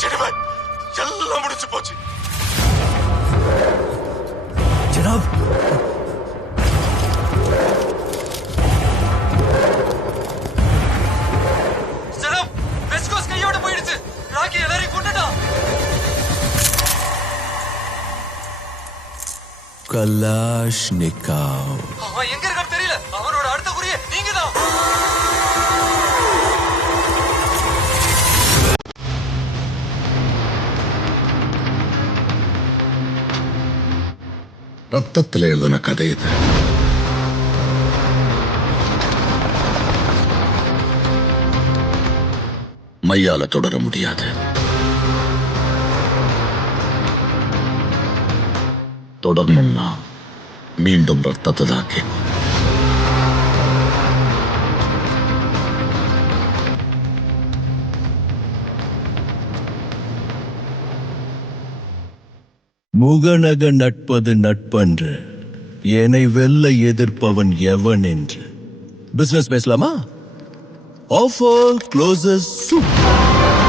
ஷெடிபாய் எல்லாம் முடிச்சு போச்சு. ஜனாப், ஜனாப், வெஸ்ட் கோஸ்ட் கையோட போயிடுச்சு. ராக்கி எல்லாரையும் கொண்டுட்டான். கலாஷ்னிகாவ். அவன் எங்க இருக்கான்னு தெரியல. அவனோட அடுத்த குறியே நீங்கதான். ரத்தத்தில் எழுதின கதை இது. மையால தொடர முடியாது. தொடரணும்னா மீண்டும் ரத்தத்தை தான் கேட்கும். முகநக நட்பது நட்பன்று, என்னை வெல்ல எதிர்ப்பவன் எவன் என்று. பிசினஸ் பேசலாமா? Offer closes soup.